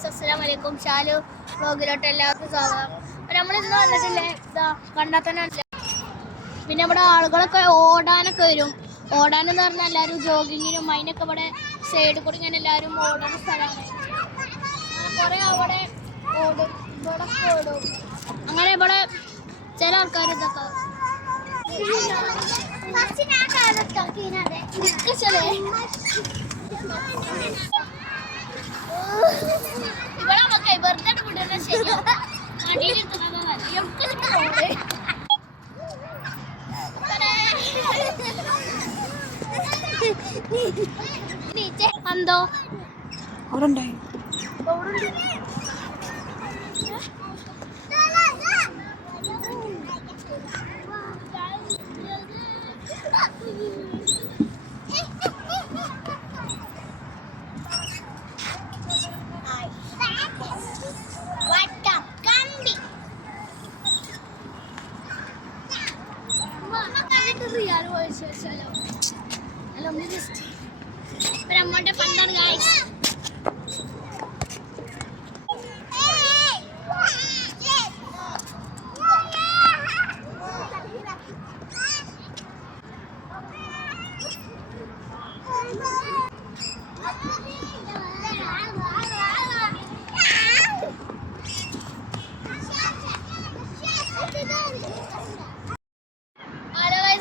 Guys, അസ്സലാമു അലൈക്കും. ഷാലു വ്ലോഗിലോട്ട് എല്ലാവർക്കും സ്വാഗതം. നമ്മൾ ഇന്ന് വന്നിട്ടില്ലേ, ഇതാ കണ്ടാൽ തന്നെ പിന്നെ ഇവിടെ ആളുകളൊക്കെ ഓടാനൊക്കെ വരും. ഓടാനെന്ന് പറഞ്ഞാൽ എല്ലാവരും ജോഗിങ്ങിനും അതിനൊക്കെ ഇവിടെ സൈഡിൽ കൂടി ഇങ്ങനെ എല്ലാവരും ഓടുന്ന സ്ഥലമാണ്. അങ്ങനെ കുറേ അവിടെ ഓടും, ഇവിടെ ഓടും. അങ്ങനെ ഇവിടെ ചില ആൾക്കാർ ഇതൊക്കെ ഇവിടെ നമുക്ക് വെറുതെ വിടുന്ന ശരിയാവും. എന്തോ അവിടെ ഉണ്ടായി. നമ്മളുടെ പണ്ടാണ് ഗൈസ്.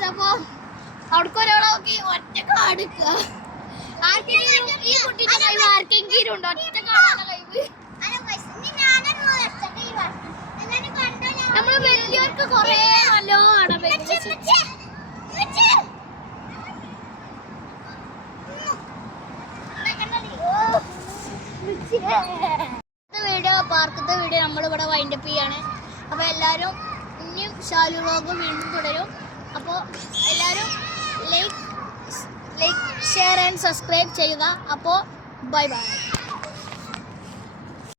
അപ്പൊ അവിടേക്ക് ഒരാളെ നോക്കി ഒറ്റക്ക് അടുക്കുക. ഈ കുട്ടീന്റെ കഴിവ് ആർക്കെങ്കിലും ഉണ്ടോ? ഒറ്റ കാണാനുള്ള കഴിവ് നമ്മള് വലിയവർക്ക് കൊറേ നല്ലോ കാണാൻ പറ്റും. വീഡിയോ പാർക്കത്തെ വീഡിയോ നമ്മളിവിടെ വൈൻഡപ്പ് ചെയ്യാണ്. അപ്പോൾ എല്ലാവരും ഇനിയും ഷാലു വ്ലോഗ് വീണ്ടും തുടരും. അപ്പോൾ എല്ലാവരും ലൈക്ക് ഷെയർ ആൻഡ് സബ്സ്ക്രൈബ് ചെയ്യുക. അപ്പോൾ ബൈ ബൈ.